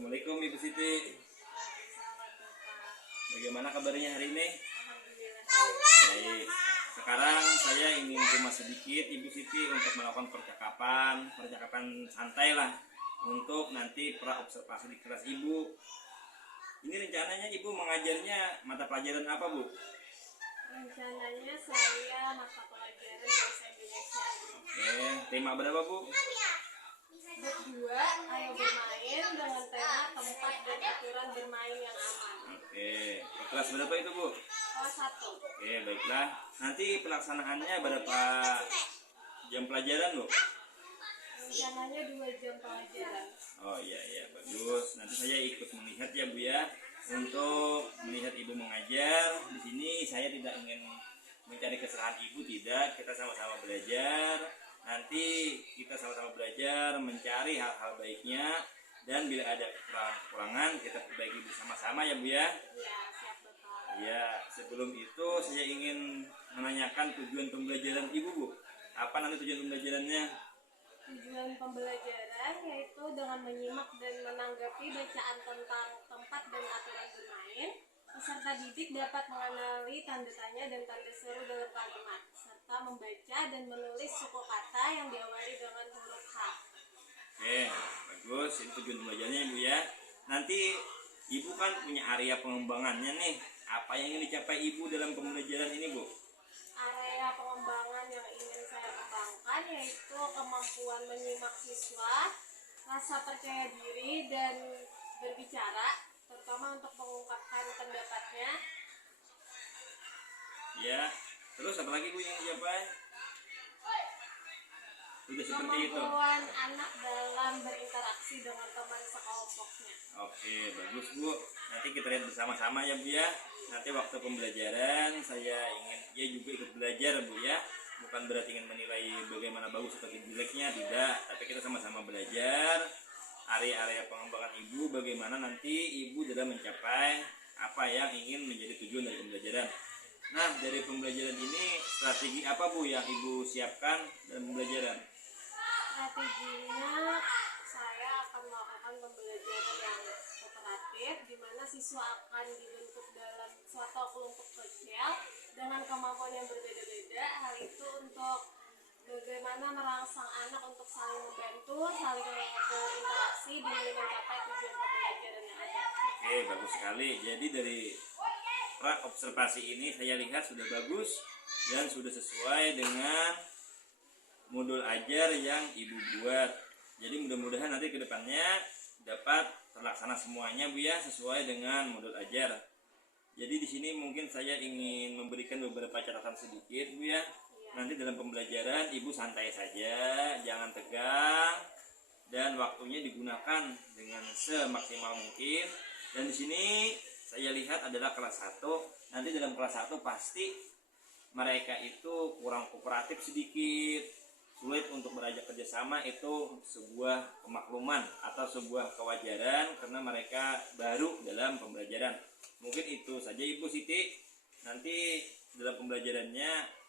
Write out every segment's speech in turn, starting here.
Assalamualaikum Ibu Siti. Bagaimana kabarnya hari ini? Baik. Sekarang saya ingin cuma sedikit Ibu Siti untuk melakukan percakapan santai lah untuk nanti praobservasi di kelas Ibu. Ini rencananya Ibu mengajarnya mata pelajaran apa, Bu? Rencananya saya mata pelajaran bahasa Indonesia. Oke, tema berapa, Bu? Berdua, ayo bermain dengan tema tempat dan aturan bermain yang aman. Oke, kelas berapa itu, Bu? Kelas 1. Oke, baiklah. Nanti pelaksanaannya berapa jam pelajaran, Bu? Rencananya 2 jam pelajaran. Oh iya, bagus. Nanti saya ikut melihat ya, Bu ya. Untuk melihat Ibu mengajar. Di sini saya tidak ingin mencari kesalahan Ibu, tidak. Kita sama-sama belajar. Nanti kita sama-sama belajar mencari hal-hal baiknya, dan bila ada kekurangan kita perbaiki bersama-sama ya, Bu ya. Ya, siap Bapak. Ya, sebelum itu saya ingin menanyakan tujuan pembelajaran Ibu, Bu. Apa nanti tujuan pembelajarannya? Tujuan pembelajaran yaitu dengan menyimak dan menanggapi bacaan tentang tempat dan aturan bermain, peserta didik dapat mengenali tanda tanya dan tanda seru dalam kalimat, serta membaca dan menulis suku kata yang diawali dengan huruf H. Oke, bagus. Ini tujuan pembelajarannya, Bu ya. Nanti Ibu kan punya area pengembangannya nih. Apa yang ingin dicapai Ibu dalam pembelajaran ini, Bu? Area pengembangan yang ingin saya kembangkan yaitu kemampuan menyimak siswa, rasa percaya diri dan berbicara, terutama untuk mengungkapkan pendapatnya. Ya, terus apa lagi, Bu, yang dicapai? Sudah seperti itu. Kemampuan anak dalam berinteraksi dengan teman sekelompoknya. Oke, bagus, Bu. Nanti kita lihat bersama-sama ya, Bu ya. Nanti waktu pembelajaran saya ingin dia juga ikut belajar, Bu ya. Bukan berarti ingin menilai bagaimana bagus atau jeleknya, tidak. Tapi kita sama-sama belajar area-area pengembangan Ibu, bagaimana nanti Ibu dalam mencapai apa yang ingin menjadi tujuan dari pembelajaran. Nah, dari pembelajaran ini strategi apa, Bu, yang Ibu siapkan dalam pembelajaran? Strateginya saya akan melakukan pembelajaran yang kooperatif, di mana siswa akan dibentuk dalam suatu kelompok sosial dengan kemampuan yang berbeda-beda. Hal itu untuk bagaimana merangsang anak untuk saling membantu, saling berinteraksi demi mencapai tujuan pembelajaran yang ada. Oke, bagus sekali. Jadi dari observasi ini saya lihat sudah bagus dan sudah sesuai dengan modul ajar yang Ibu buat. Jadi mudah-mudahan nanti ke depannya dapat terlaksana semuanya, Bu ya, sesuai dengan modul ajar. Jadi di sini mungkin saya ingin memberikan beberapa catatan sedikit, Bu ya. Nanti dalam pembelajaran Ibu santai saja, jangan tegang, dan waktunya digunakan dengan semaksimal mungkin. Dan di sini saya lihat adalah kelas 1. Nanti dalam kelas 1 pasti mereka itu kurang kooperatif sedikit, sulit untuk berajak kerjasama. Itu sebuah kemakluman atau sebuah kewajaran karena mereka baru dalam pembelajaran. Mungkin itu saja Ibu Siti. Nanti dalam pembelajarannya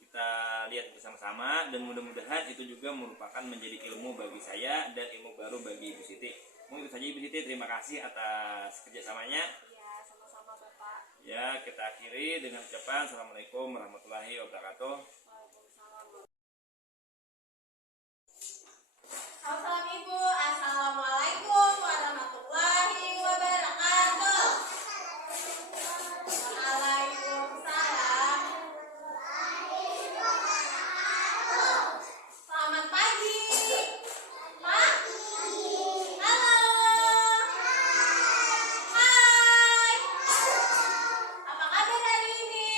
kita lihat bersama-sama, dan mudah-mudahan itu juga merupakan menjadi ilmu bagi saya dan ilmu baru bagi Ibu Siti. Mungkin itu saja Ibu Siti. Terima kasih atas kerjasamanya. Ya, sama-sama Bapak. Ya, kita akhiri dengan ucapan Assalamualaikum warahmatullahi wabarakatuh. Waalaikumsalam. Salam Ibu, Assalamualaikum warahmatullahi wabarakatuh. Waalaikumsalam. Selamat pagi. Pak. Halo. Hai. Apa kabar hari ini?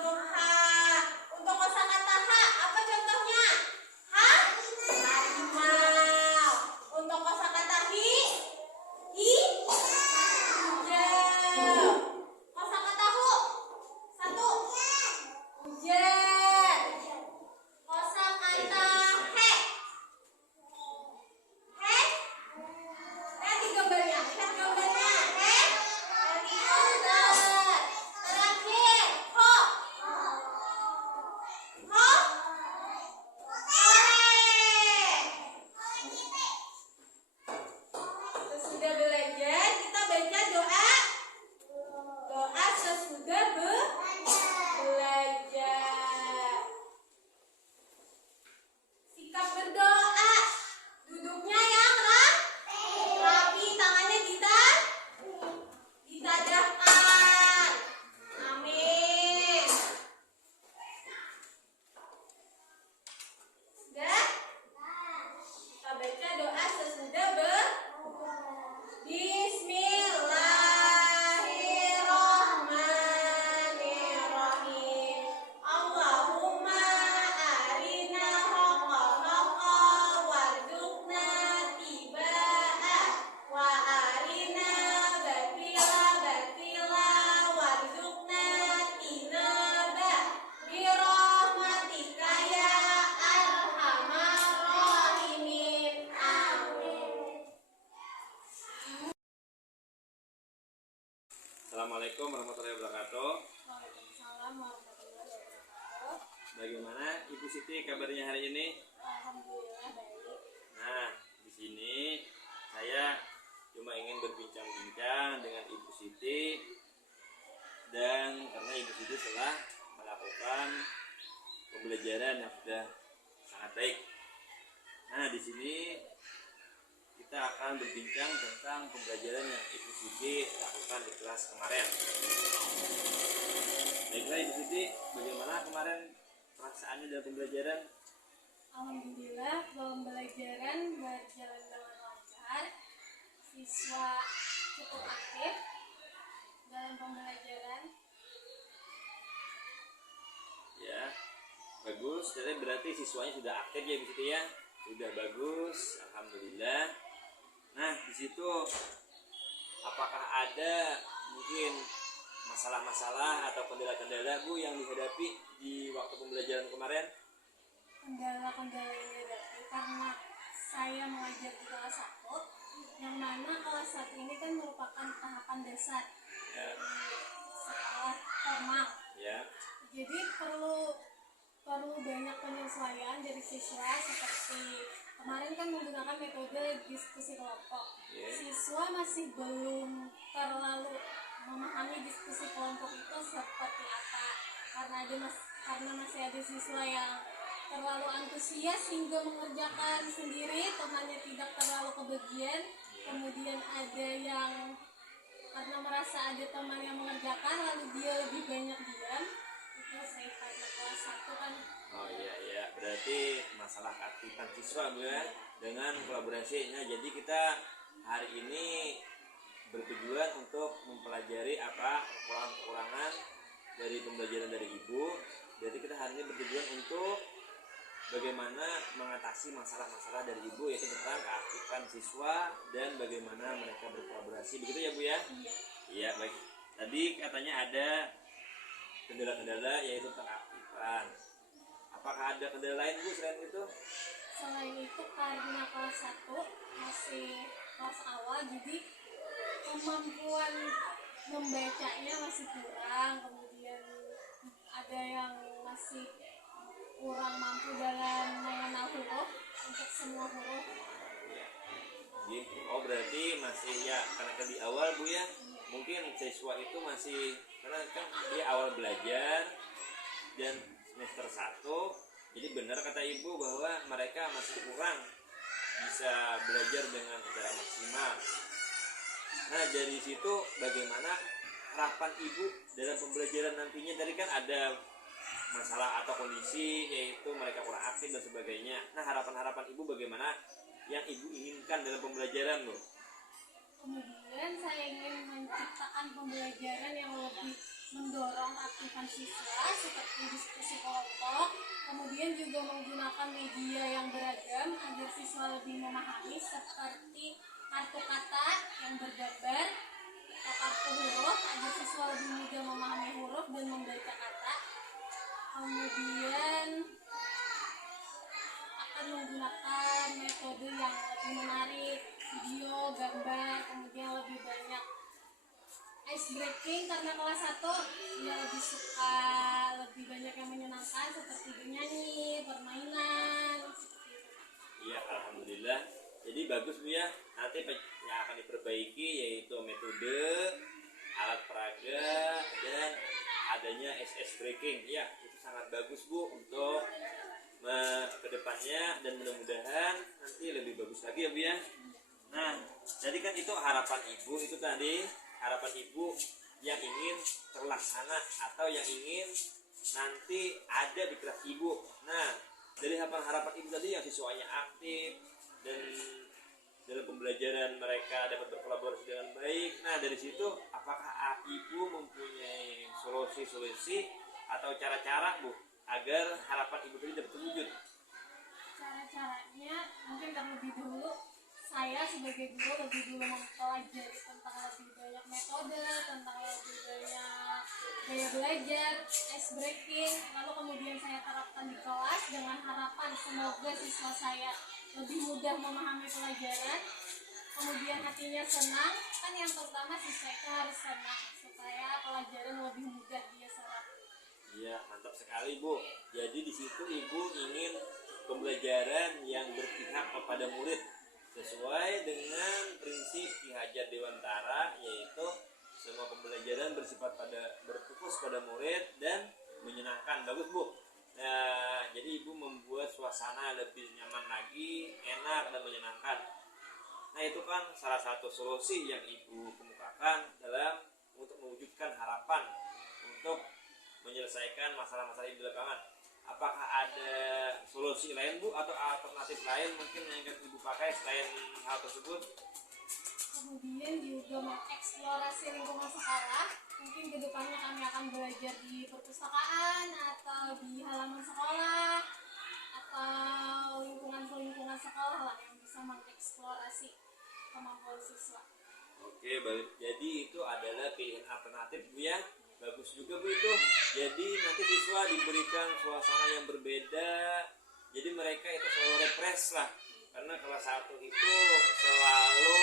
huruf H. Untuk kosakata H, apa contohnya? Harimau. Untuk kosakata Hi, hijau. Kosakata Hu, satu, hujan. Kosakata He, lihat di gambarnya, lihat gambarnya. Helikopter. Terakhir, Ho, sesudah belajar kita baca doa. Doa sesudah belajar. Sikap berdoa. Duduknya yang rapi, tangannya ditadahkan. Amin. Sudah? Kita baca doa sesudah Bismillahirrahmanirrahim. Allahumma arina haqqa warzuqna tibaa wa arina batila warzuqna tinaba birahmatika ya arhamar rahimin. Amin. Assalamualaikum warahmatullahi wabarakatuh. Waalaikumsalam warahmatullahi wabarakatuh. Bagaimana Ibu Siti kabarnya hari ini? Alhamdulillah baik. Nah, di sini saya cuma ingin berbincang-bincang dengan Ibu Siti, dan karena Ibu Siti telah melakukan pembelajaran yang sudah sangat baik. Nah, di sini kita akan berbincang tentang pembelajaran yang Ibu Siti lakukan di kelas kemarin. Baiklah Ibu Siti, bagaimana kemarin perasaannya dalam pembelajaran? Alhamdulillah pembelajaran berjalan dengan lancar. Siswa cukup aktif dalam pembelajaran. Ya, bagus. Jadi berarti siswanya sudah aktif ya Ibu Siti ya? Sudah bagus, alhamdulillah. Nah, di situ apakah ada mungkin masalah-masalah atau kendala-kendala Bu yang dihadapi di waktu pembelajaran kemarin? Kendala-kendala yang dihadapi karena saya mengajar di kelas 1, yang mana kelas 1 ini kan merupakan tahapan dasar Ya, sekolah formal. ya, Jadi perlu banyak penyesuaian dari siswa, seperti kemarin kan menggunakan metode diskusi kelompok. ya. Siswa masih belum terlalu memahami diskusi kelompok itu seperti apa, karena masih ada siswa yang terlalu antusias hingga mengerjakan sendiri, temannya tidak terlalu kebagian. Kemudian ada yang karena merasa ada teman yang mengerjakan lalu dia lebih banyak diam. Itu saya karena kelas 1 kan. Oh iya, iya. Berarti masalah keaktifan siswa Bu ya, dengan kolaborasinya. Jadi kita hari ini bertujuan untuk mempelajari apa kekurangan-kekurangan dari pembelajaran dari Ibu. Jadi kita hari ini bertujuan untuk bagaimana mengatasi masalah-masalah dari Ibu, yaitu tentang keaktifan siswa dan bagaimana mereka berkolaborasi. Begitu ya Bu ya? Iya. Iya, baik. Tadi katanya ada kendala-kendala yaitu keaktifan. Apakah ada kendala lain Bu selain itu? Selain itu karena kelas 1 masih kelas awal, jadi kemampuan membacanya masih kurang. Kemudian ada yang masih kurang mampu dalam mengenal huruf untuk semua huruf. Gitu. Oh berarti masih ya, karena kan di awal Bu ya, mungkin siswa itu masih, karena kan dia awal belajar dan semester 1, jadi benar kata Ibu bahwa mereka masih kurang bisa belajar dengan secara maksimal. Nah dari situ bagaimana harapan Ibu dalam pembelajaran nantinya? Tadi kan ada masalah atau kondisi yaitu mereka kurang aktif dan sebagainya. Nah harapan-harapan Ibu bagaimana yang Ibu inginkan dalam pembelajaran Bu? Kemudian saya ingin menciptakan pembelajaran yang lebih mendorong aktifan siswa seperti diskusi kelompok, kemudian juga menggunakan media yang beragam agar siswa lebih memahami seperti kartu kata yang bergambar atau kartu huruf agar siswa lebih mudah memahami huruf dan membaca kata. Kemudian akan menggunakan metode yang lebih menarik, video, gambar, kemudian lebih banyak ice breaking karena kelas 1 dia lebih suka lebih banyak yang menyenangkan seperti bernyanyi, permainan seperti itu. Iya, alhamdulillah. Jadi bagus Bu ya. Nanti yang akan diperbaiki yaitu metode, alat peraga, dan adanya ice breaking. Ya, itu sangat bagus Bu untuk kedepannya, dan mudah-mudahan nanti lebih bagus lagi ya Bu ya. Nah, jadi kan itu harapan Ibu, itu tadi harapan Ibu yang ingin terlaksana atau yang ingin nanti ada di kelas Ibu. Nah, dari harapan Ibu tadi yang siswanya aktif dan dalam pembelajaran mereka dapat berkolaborasi dengan baik. Nah, dari situ apakah Ibu mempunyai solusi-solusi atau cara-cara Bu agar harapan Ibu tadi dapat terwujud? Cara-caranya mungkin terlebih dulu saya sebagai guru lebih dulu mempelajari tentang lebih banyak metode, tentang lebih banyak gaya belajar, ice breaking, lalu kemudian saya terapkan di kelas dengan harapan semoga siswa saya lebih mudah memahami pelajaran, kemudian hatinya senang. Kan yang pertama siswa itu harus senang supaya pelajaran lebih mudah dia serap. Iya, mantap sekali Bu. Jadi di situ Ibu ingin pembelajaran yang berpihak kepada murid sesuai dengan prinsip Ki Hajar Dewantara, yaitu semua pembelajaran berfokus pada murid dan menyenangkan. Bagus Bu. Nah, jadi Ibu membuat suasana lebih nyaman lagi, enak dan menyenangkan. Nah, itu kan salah satu solusi yang Ibu kemukakan dalam untuk mewujudkan harapan untuk menyelesaikan masalah-masalah di lapangan. Apakah ada solusi lain Bu atau alternatif lain mungkin yang akan Ibu pakai selain hal tersebut? Kemudian juga mengeksplorasi lingkungan sekolah. Mungkin kedepannya kami akan belajar di perpustakaan atau di halaman sekolah atau lingkungan sekolah lah yang bisa mengeksplorasi kemampuan siswa. Oke, baik. Jadi itu adalah pilihan alternatif Bu ya. Bagus juga Bu itu. Jadi nanti siswa diberikan suasana yang berbeda. Jadi mereka itu selalu refresh lah. Karena kelas 1 itu selalu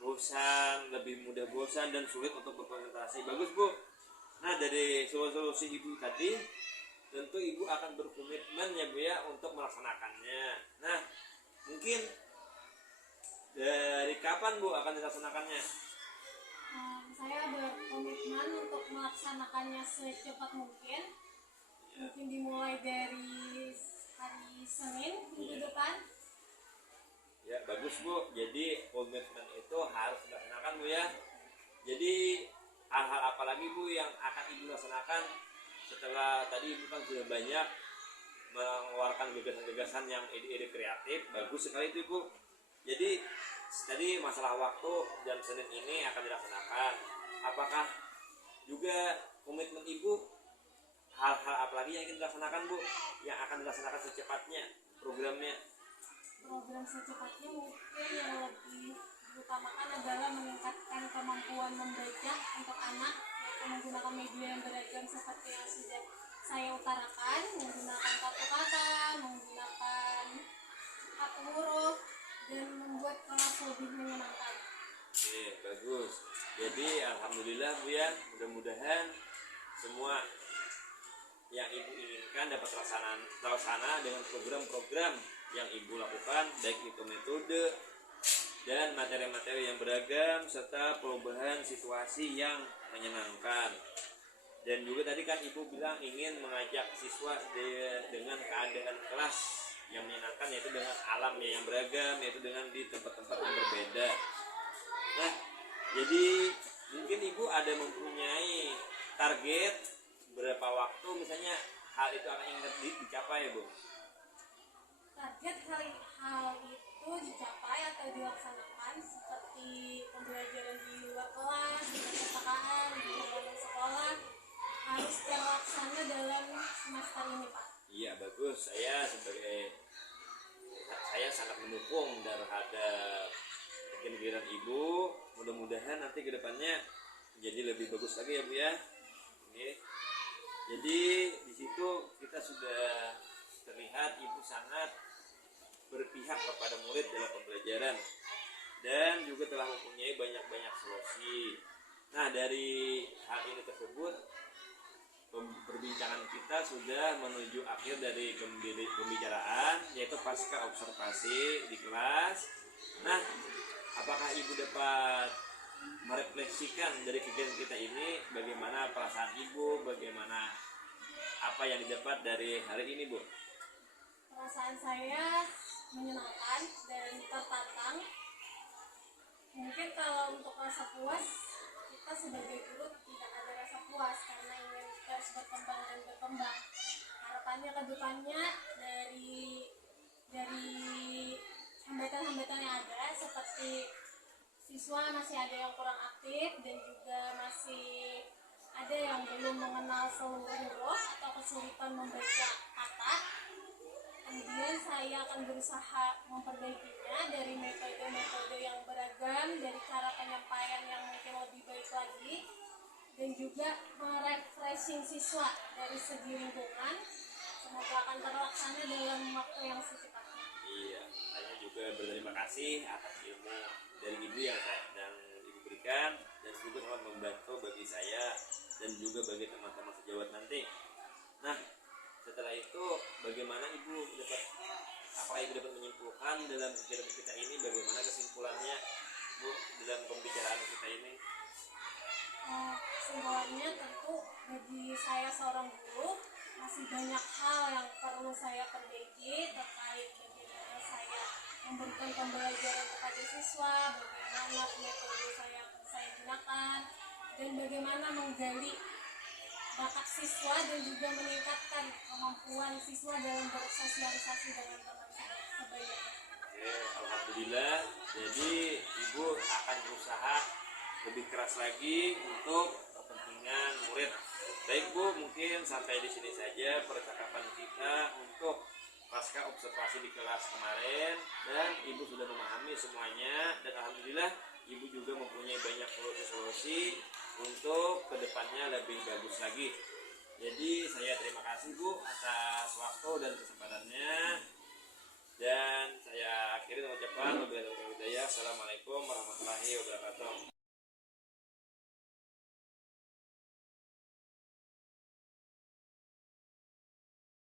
bosan, lebih mudah bosan dan sulit untuk berkonsentrasi. Bagus Bu. Nah, dari solusi Ibu tadi, tentu Ibu akan berkomitmen ya Bu ya untuk melaksanakannya. Nah, mungkin dari kapan Bu akan dilaksanakannya? Saya berkomitmen untuk melaksanakannya secepat mungkin. Mungkin dimulai dari hari Senin minggu depan. Ya, bagus Bu. Jadi komitmen itu harus dilaksanakan Bu ya. Jadi hal-hal apa lagi Bu yang akan Ibu laksanakan setelah tadi Ibu kan sudah banyak mengeluarkan gagasan-gagasan yang ide-ide kreatif. Bagus sekali itu Bu. Jadi tadi masalah waktu jam Senin ini akan dilaksanakan. Apakah juga komitmen Ibu hal-hal apa lagi yang ingin dilaksanakan Bu? Yang akan dilaksanakan secepatnya programnya? Program secepatnya mungkin yang lebih diutamakan adalah meningkatkan kemampuan membaca untuk anak, yaitu menggunakan media yang beragam seperti yang sudah saya utarakan, menggunakan kartu kata, menggunakan kartu huruf, dan membuat kelas lebih menyenangkan. Oke, bagus. Jadi alhamdulillah Bu ya, mudah-mudahan semua yang Ibu inginkan dapat terlaksana dengan program-program yang Ibu lakukan, baik itu metode dan materi-materi yang beragam serta perubahan situasi yang menyenangkan. Dan juga tadi kan Ibu bilang ingin mengajak siswa dengan keadaan kelas yang menyenangkan, yaitu dengan alamnya yang beragam, yaitu dengan di tempat-tempat yang berbeda. Nah, jadi mungkin Ibu ada mempunyai target berapa waktu misalnya hal itu akan ingin dicapai Bu? Target hal itu itu dicapai atau dilaksanakan seperti pembelajaran di luar kelas, di perpustakaan, di halaman sekolah harus terlaksana dalam semester ini, Pak. Iya, bagus. Saya sangat mendukung terhadap kegiatan Ibu. Mudah-mudahan nanti ke depannya menjadi lebih bagus lagi ya Bu ya. Oke. Jadi di situ kita sudah terlihat Ibu sangat berpihak kepada murid dalam pembelajaran dan juga telah mempunyai banyak solusi. Nah, dari hal ini tersebut perbincangan kita sudah menuju akhir dari pembicaraan, yaitu pasca observasi di kelas. Nah, apakah Ibu dapat merefleksikan dari kegiatan kita ini, bagaimana perasaan Ibu, bagaimana apa yang didapat dari hari ini, Bu? Perasaan saya menyenangkan dan tertantang. Mungkin kalau untuk rasa puas, kita sebagai guru tidak ada rasa puas karena ingin terus berkembang dan berkembang. Harapannya ke depannya dari hambatan-hambatan yang ada, seperti siswa masih ada yang kurang aktif dan juga masih ada yang belum mengenal seluruh huruf atau kesulitan membaca kata. Kemudian saya akan berusaha memperbaikinya dari metode-metode yang beragam, dari cara penyampaian yang mungkin lebih baik lagi, dan juga merefreshing siswa dari segi lingkungan. Semoga akan terlaksana dalam waktu yang secepatnya. Iya, saya juga berterima kasih atas ilmu dari Ibu yang Ibu berikan, dan juga sangat membantu bagi saya dan juga bagi teman-teman sejawat nanti. Nah, setelah itu bagaimana apakah Ibu dapat menyimpulkan dalam kegiatan kita ini, bagaimana kesimpulannya Bu dalam pembicaraan kita ini? Kesimpulannya tentu bagi saya seorang guru masih banyak hal yang perlu saya perbaiki terkait bagaimana saya memberikan pembelajaran kepada siswa, bagaimana metode saya gunakan, dan bagaimana menggali bakat siswa dan juga meningkatkan kemampuan siswa dalam bersosialisasi dengan teman sebayanya. Oke, alhamdulillah. Jadi Ibu akan berusaha lebih keras lagi untuk kepentingan murid. Baik Bu, mungkin sampai di sini saja percakapan kita untuk pasca observasi di kelas kemarin, dan Ibu sudah memahami semuanya, dan alhamdulillah Ibu juga mempunyai banyak solusi untuk kedepannya lebih bagus lagi. Jadi saya terima kasih Bu atas waktu dan kesempatannya, dan saya akhiri dengan ucapan wabillahi taufiq wal hidayah. Assalamualaikum warahmatullahi wabarakatuh.